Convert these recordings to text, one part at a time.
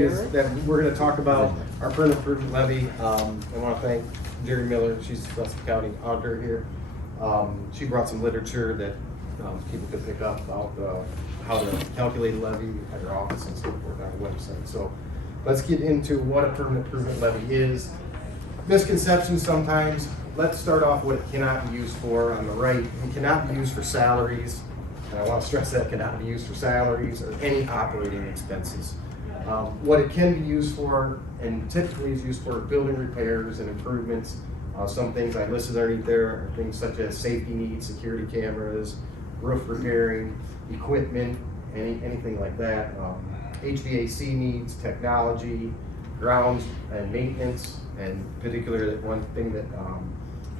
Is that we're going to talk about our permanent improvement levy. I want to thank Jerry Miller. She's the Suffolk County auditor here. She brought some literature that people could pick up about how to calculate a levy at her office and so forth on our website. So let's get into what a permanent improvement levy is. Misconceptions sometimes. Let's start off what it cannot be used for. On the right, it cannot be used for salaries. And I want to stress that it cannot be used for salaries or any operating expenses. What it can be used for, and typically is used for, building repairs and improvements. Some things I listed underneath there are things such as safety needs, security cameras, roof repairing, equipment, anything like that. HVAC needs, technology, grounds and maintenance, and particularly one thing that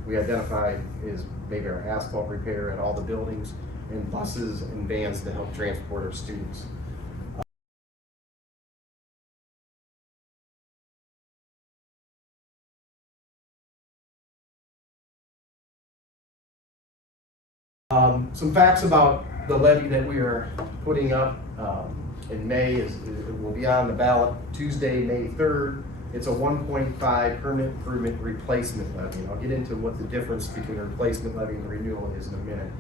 we identified is maybe our asphalt repair at all the buildings, and buses and vans to help transport our students. Some facts about the levy that we are putting up in May is it will be on the ballot Tuesday, May 3rd. It's a 1.5 permanent improvement replacement levy. And I'll get into what the difference between a replacement levy and the renewal is in a minute.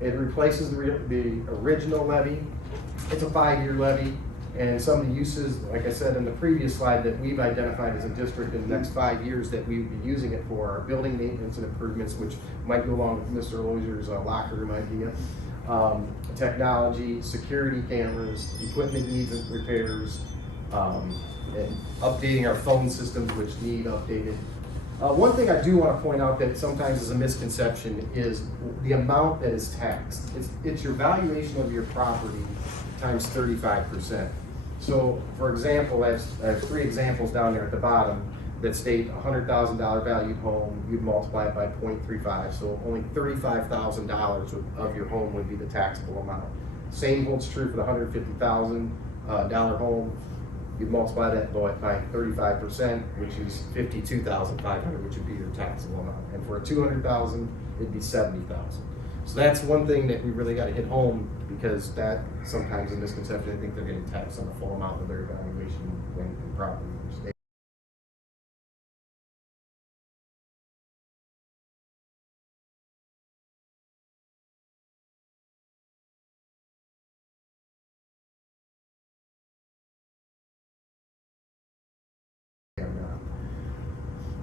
It replaces the original levy. It's a 5-year levy. And some of the uses, like I said in the previous slide, that we've identified as a district in the next 5 years that we would be using it for are building maintenance and improvements, which might go along with Mr. Loisier's locker room idea. Technology, security cameras, equipment needs and repairs, and updating our phone systems which need updated. One thing I do want to point out that sometimes is a misconception is the amount that is taxed. It's your valuation of your property times 35%. So, for example, I have 3 examples down there at the bottom that state $100,000 valued home, you'd multiply it by 0.35, so only $35,000 of your home would be the taxable amount. Same holds true for the $150,000 home. You'd multiply that by 35%, which is $52,500, which would be your taxable amount. And for a $200,000, it'd be $70,000. So that's one thing that we really got to hit home, because that sometimes a misconception. I think they're getting taxed on the full amount of their evaluation when the property is.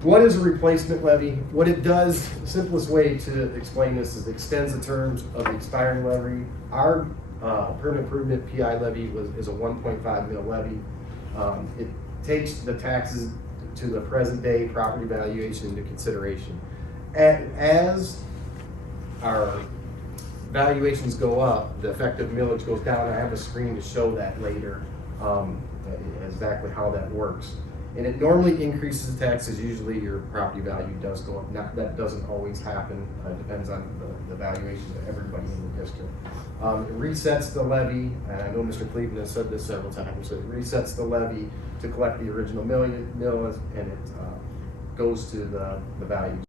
What is a replacement levy? What it does, the simplest way to explain this is it extends the terms of the expiring levy. Our permanent improvement PI levy is a 1.5 mil levy. It takes the taxes to the present day property valuation into consideration. As our valuations go up, the effective millage goes down. I have a screen to show that later, exactly how that works. And it normally increases the taxes. Usually your property value does go up. That doesn't always happen. It depends on the valuations of everybody in the district. It resets the levy, and I know Mr. Cleveland has said this several times, so it resets the levy to collect the original mill, and it goes to the value.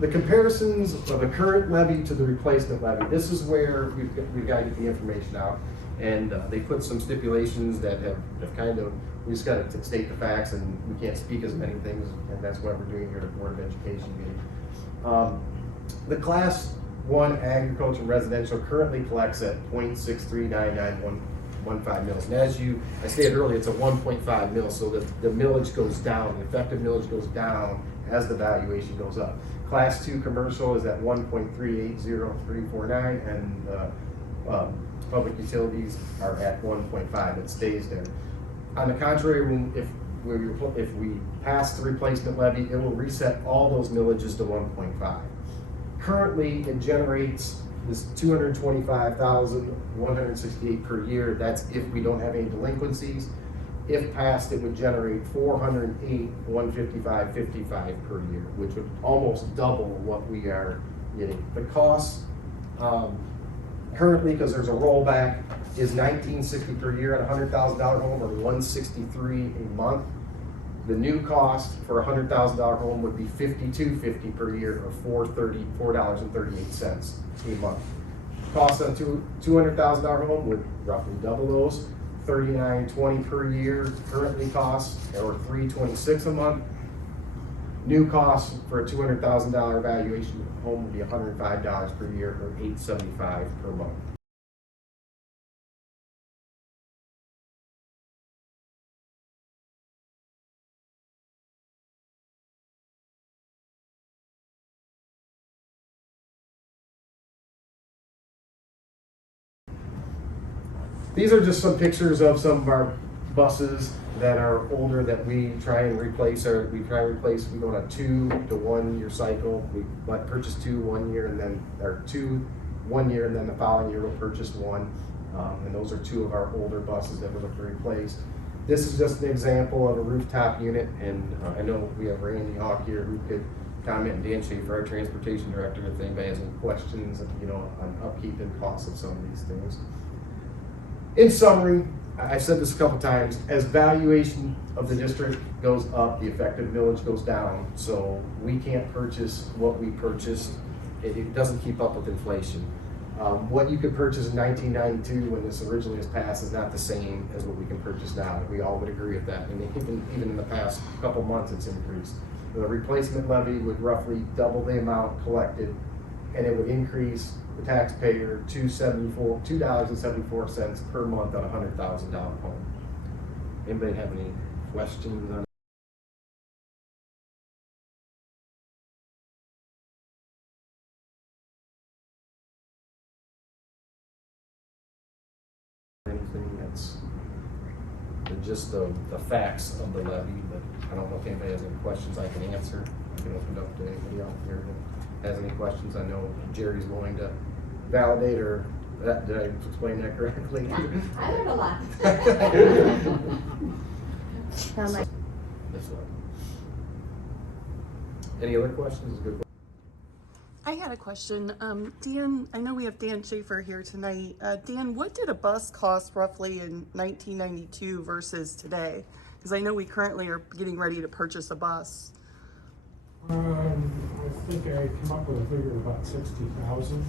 The comparisons of the current levy to the replacement levy. This is where we've got to get the information out, and they put some stipulations that have kind of, we just got to state the facts, and we can't speak as many things, and that's why we're doing here at Board of Education meeting. The Class 1 agriculture residential currently collects at 0.639915 mils, and as I stated earlier, it's a 1.5 mil, so the millage goes down, the effective millage goes down as the valuation goes up. Class 2 commercial is at 1.380349, and public utilities are at 1.5. It stays there. On the contrary, if we pass the replacement levy, it will reset all those millages to 1.5. Currently, it generates this $225,168 per year. That's if we don't have any delinquencies. If passed, it would generate $408,155.55 per year, which would almost double what we are getting. The cost currently, because there's a rollback, is $1960 per year on a $100,000 home, or $163 a month. The new cost for a $100,000 home would be $52.50 per year, or $4.38 a month. Cost on a $200,000 home would roughly double those, $39.20 per year currently costs, or $326 a month. New cost for a $200,000 valuation home would be $105 per year, or $875 per month. These are just some pictures of some of our buses that are older that we try and replace. We go on a 2 to 1 year cycle. We might purchase 2 1 year, and then, or 2 1 year, and then the following year we'll purchase 1. And those are 2 of our older buses that we're looking to replace. This is just an example of a rooftop unit, and I know we have Randy Hawk here who could comment, and Dan Schaefer, our transportation director, if anybody has any questions, on upkeep and costs of some of these things. In summary, I've said this a couple times, as valuation of the district goes up, the effective millage goes down. So we can't purchase what we purchased. It doesn't keep up with inflation. What you could purchase in 1992 when this originally was passed is not the same as what we can purchase now. We all would agree with that. And even in the past couple months, it's increased. The replacement levy would roughly double the amount collected, and it would increase the taxpayer $2.74 per month on a $100,000 home. Anybody have any questions on anything? That's the gist of the facts of the levy, but I don't know if anybody has any questions I can answer. I can open it up to anybody out there that has any questions. I know Jerry's willing to validate, or did I explain that correctly? Yeah, I learned a lot. Any other questions? Good. I had a question. Dan, I know we have Dan Schaefer here tonight. Dan, what did a bus cost roughly in 1992 versus today? Because I know we currently are getting ready to purchase a bus. I think I come up with a figure of about 60,000.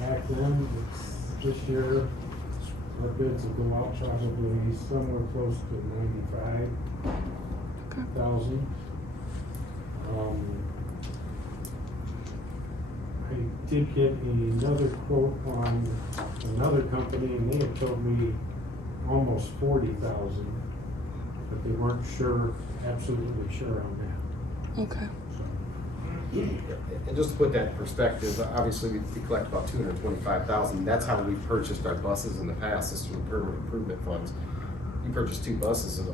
Back then, this year, our bids will go out probably somewhere close to 95,000. I did get another quote on another company, and they had told me almost 40,000, but they weren't absolutely sure on that. Okay. And just to put that in perspective, obviously we collect about $225,000. That's how we've purchased our buses in the past. This is through permanent improvement funds. You purchase 2 buses in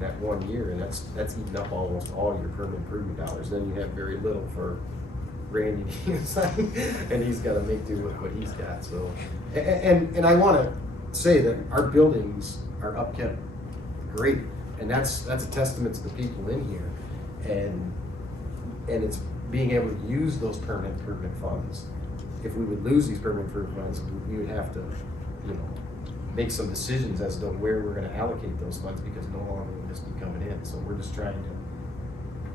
that 1 year, and that's eating up almost all your permanent improvement dollars. Then you have very little for Randy and he's got to make do with what he's got. So, and I want to say that our buildings are upkept great, and that's a testament to the people in here, and it's being able to use those permanent improvement funds. If we would lose these permanent improvement funds, we would have to, make some decisions as to where we're going to allocate those funds, because no longer will this be coming in. So we're just trying to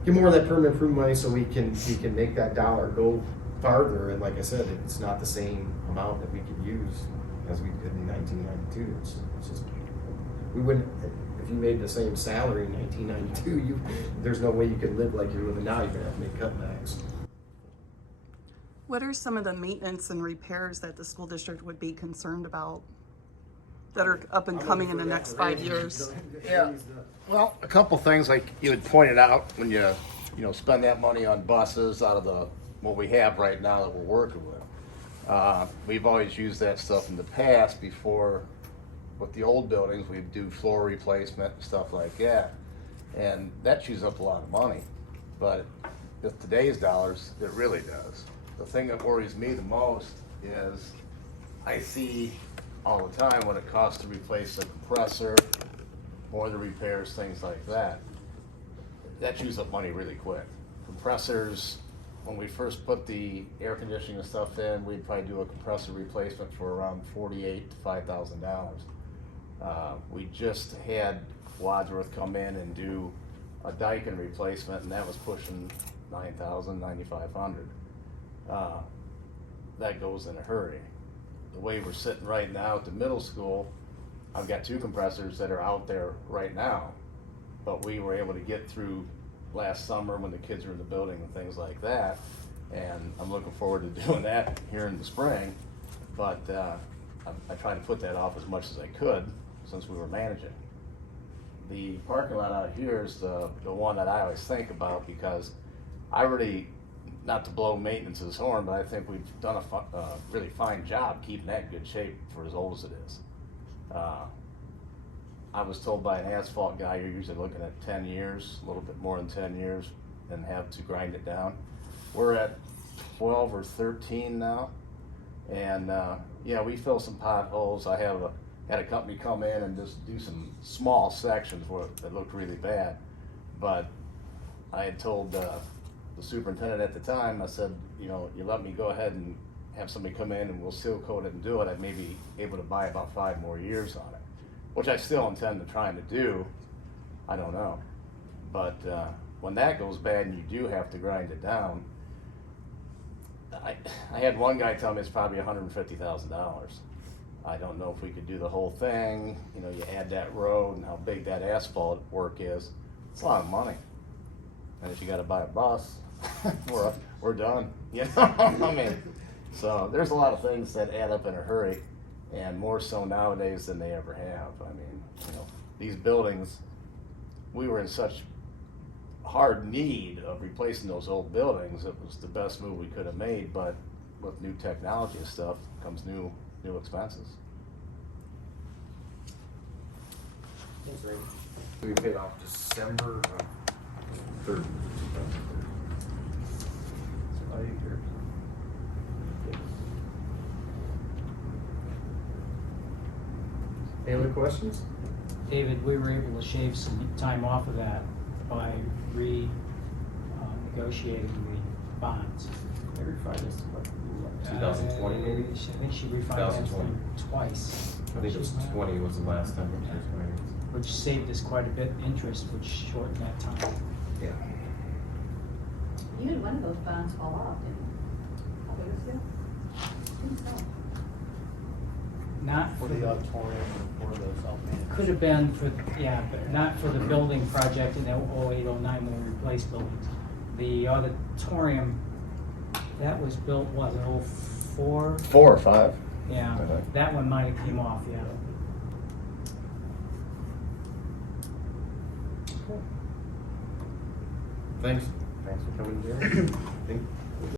get more of that permanent improvement money so we can make that dollar go farther. And like I said, it's not the same amount that we could use as we did in 1992. It's just, we wouldn't, if you made the same salary in 1992, there's no way you could live like you're living now. You're going to have to make cutbacks. What are some of the maintenance and repairs that the school district would be concerned about that are up and coming in the next 5 years? Yeah, well, a couple things like you had pointed out when you spend that money on buses out of what we have right now that we're working with. We've always used that stuff in the past before. With the old buildings, we'd do floor replacement and stuff like that, and that chews up a lot of money. But with today's dollars, it really does. The thing that worries me the most is I see all the time what it costs to replace a compressor, boiler repairs, things like that. That chews up money really quick. Compressors, when we first put the air conditioning and stuff in, we'd probably do a compressor replacement for around $4,800 to $5,000. We just had Wadsworth come in and do a dike and replacement, and that was pushing 9,000, 9,500. That goes in a hurry. The way we're sitting right now at the middle school, I've got 2 compressors that are out there right now, but we were able to get through last summer when the kids were in the building and things like that, and I'm looking forward to doing that here in the spring, but I tried to put that off as much as I could since we were managing. The parking lot out here is the one that I always think about, because I really, not to blow maintenance's horn, but I think we've done a really fine job keeping that in good shape for as old as it is. I was told by an asphalt guy, you're usually looking at 10 years, a little bit more than 10 years, and have to grind it down. We're at 12 or 13 now, and yeah, we fill some potholes. I had a company come in and just do some small sections that looked really bad, but I had told the superintendent at the time, I said, you know, you let me go ahead and have somebody come in and we'll seal coat it and do it, I may be able to buy about 5 more years on it, which I still intend to trying to do. I don't know, but when that goes bad and you do have to grind it down, I had one guy tell me it's probably $150,000. I don't know if we could do the whole thing. You know, you add that road and how big that asphalt work is. It's a lot of money. And if you got to buy a bus, we're done. You know, I mean, so there's a lot of things that add up in a hurry, and more so nowadays than they ever have. I mean, you know, these buildings, we were in such hard need of replacing those old buildings. It was the best move we could have made, but with new technology and stuff comes new expenses. Thanks, Ray. We paid off December 3rd. So about 8 years. Any other questions? David, we were able to shave some time off of that by negotiating the bonds. I refined this, what, 2020 maybe? I think she refinanced 2020. them twice. I think it was 20 was the last time it was refinanced. Which saved us quite a bit in interest, which shortened that time. Yeah. You had one of those bonds fall off, didn't you? How big was it? I think so. Not For for the the, auditorium or for the self-managed. could have been for, yeah, but not for the building project in 08, 09 when we replaced buildings. The auditorium, that was built, what, in 04? 4 or 5. Yeah, Okay. that one might have came off, yeah. Thanks for coming, Jerry.